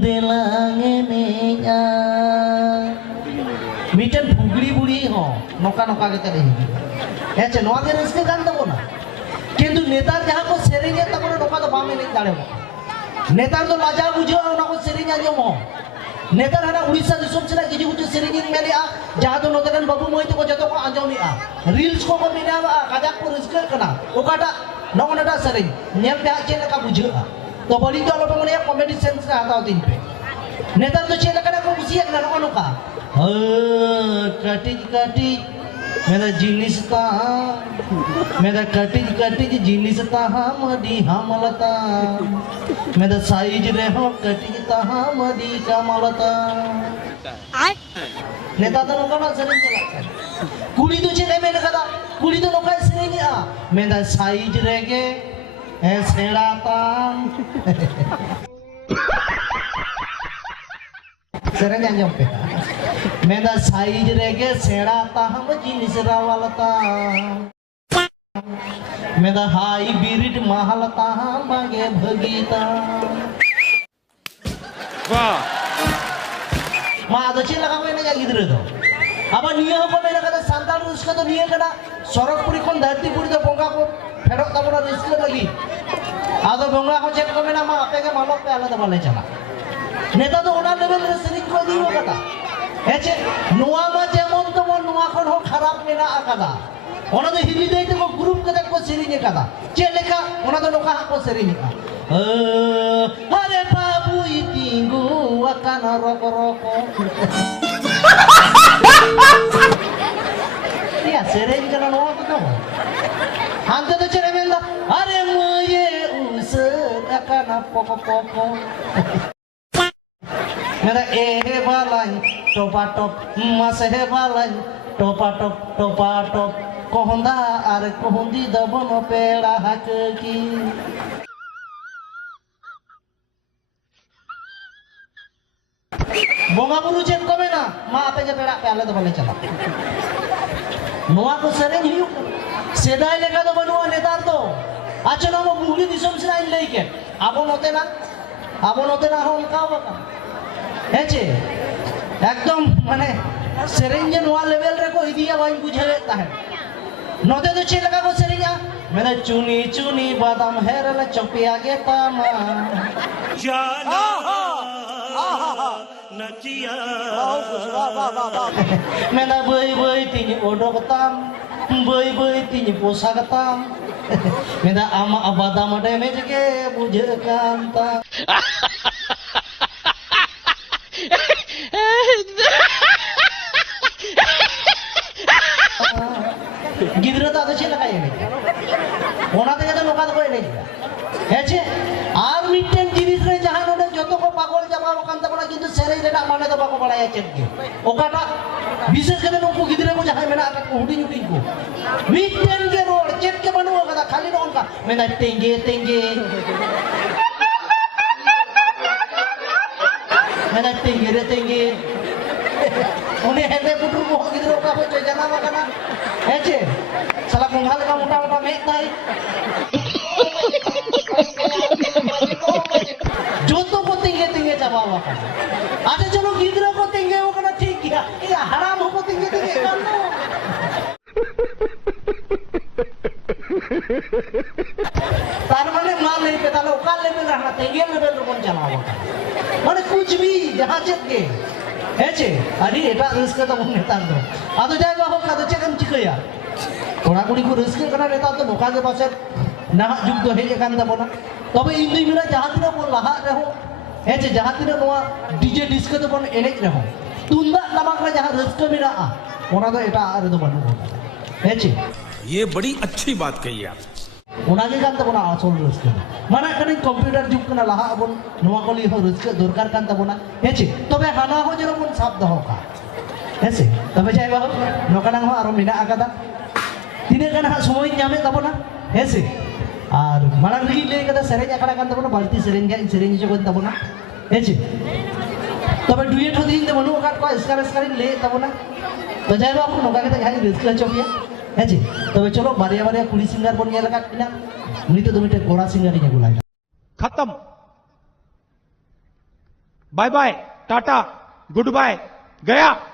देलांगेनेया mitten भुगड़ी बुड़ी हो नौका नौका के तले हेचे नोआ के रस्के गान तबोना किंतु नेतार जहां को सेरेंगे तबोना नौका तो बामे नहीं दाड़े नेतार तो लाजा बुझो ना को सेरेंगे आजम हो नेतार हना उड़ीसा दिसोम से किसी कुछ सेरेंगे मेले आ जहां तो नोतकन बाबू मोहित को जतो को आजम आ रील्स को मिना काजा को रिस्क करना ओकाटा नौनटा सेरेंग नेम पे चेन का बुझो तो बड़ी तो लोग ने कॉमेडी सेंस का आता दिन पे नेता तो चेला कना को बुझिया ना नो का कटिज कटिज मेरा जिनिस ता मेरा कटिज कटिज जिनिस ता मडी हमलता मेरा साइज रे हो कटिज ता मडी कमलता नेता तो लोग ना सेरेंग चला कुली तो चेले में कदा कुली तो लोग सेरेंग आ मेरा साइज रेगे सेड़ाता सेरेंग आंजम पे मेरा साइज रेगे सेड़ाता हम जिनिस रावलता मेरा हाई बिरिट महलता हम बागे भगीता वाह मा आदो चे लगा में ना गिदरे दो अब निया को में लगा सांताल उसका तो निया कना सरक पुरी कोन धरती पुरी तो बोंगा को फेरक तबना रिस्क लगी आदो बोंगा को चेक को में ना मा आपे के मालक पे आला दबाले चला नेता तो ओना लेवल रे सेरिंग को दियो कता हेचे नुआ मा जेमन तो मन नुआ कोन हो खराब मेना आकादा ओना तो हिली देते को ग्रुप कदा को सेरिंग कदा चे लेखा ओना तो नोका को सेरिंग का अरे बाबू इतिंगु अकाना रोको रोको या सेरिंग कना नुआ को हांते तो चले मेंदा अरे मये उस अकाना पोको पोको मेरा ए बालाई टोपा टोप मस हे बालाई टोपा टोप कोहंदा आर कोहंदी दबन पेड़ा हक की बोंगा बुरु चेक को में ना मा आपे के पेड़ा पे आले दबले चला नोआ को सेरेंग हियो सेदाय लेका दो बनुआ नेतार तो आचना मो बुगली दिसम से आइन लेके आबो नते ना हम का बका हेचे एकदम माने सेरेंज नोआ लेवल रे को इदिया वाइन बुझावे ताहे नोते तो चे लगा को सेरेंजा मेरा चुनी चुनी बादाम हेरला चपिया गे तामा जाना नचिया मेरा बई बई तिनी ओडोगताम बई बई तिनी पोसागताम मेरा आमा बादाम डैमेज के बुझे कांता गिद्रा तो आदे लगा ये ओना ते तो लोका को एने हेचे आर मिटेन जिनिस रे जहां नोडे जतो को पागल जाबा कान तबना किंतु सेरे रे माने तो बाको बड़ाया चेक के ओकाटा विशेष करे नको गिद्रे को जहां मेना का हुडी हुडी को मिटेन के रोड चेक के बनो का खाली नो का मेना टेंगे मेना टेंगे उन्हें हेदे पुटुर को गिद्रो का हो जाना माना हेचे साला कुंभाल का मोटा में ताई जो तो को तिंगे चबावा का आते चलो गिद्रो को तिंगे वो करना ठीक किया ये हराम हो को तिंगे कर लो तार माने माल नहीं पे तालो काल लेवल रहना तिंगे लेवल कौन चलावा माने कुछ भी जहां चेक के हेचे अड़ी एटा रिस्क तो नेता दो आदो जायगा हो का तो चेकम चिकया कोड़ा कुड़ी को रिस्क करना नेता तो नोका के पासे ना जुग तो हेजे कान दबोना तबे इंदुई मिला जहां तिना को लहा रहो हेचे जहां तिना नोआ डीजे डिस्क तो बन एनेज रहो तुंदा टमाक रे जहां रिस्क मिला ओना तो एटा आरे तो बनु हेचे ये बड़ी अच्छी बात कही आप ओनागे कान तबोना आसोल रिस्क माना कने कंप्यूटर जुग कना लहा अबन नोआ को लियो रिस्क दरकार कान तबोना हेचे तबे हाना हो जरो बन साब दहो का हेसे तबे जायबा हो नोकाना हो आरो मिना आकादा तिने कना समय ᱧᱟᱢᱮ ᱛᱟᱵᱚᱱᱟ हेसे और मारा रही ले कदा सेरेंज आकड़ा कान तबोना बाल्टी सेरेंज गे सेरेंज जो कोन तबोना हेचे तबे डुएट हो दिन दे बनु का को स्कार ले तबोना तो जायबा हो नोका के जाई रिस्क चोपिया हेचे तबे चलो बारिया कुली सिंगर बन गेल का किना उनी तो मिटे कोड़ा सिंगर नी गुला खत्म bye bye, tata, goodbye, गया।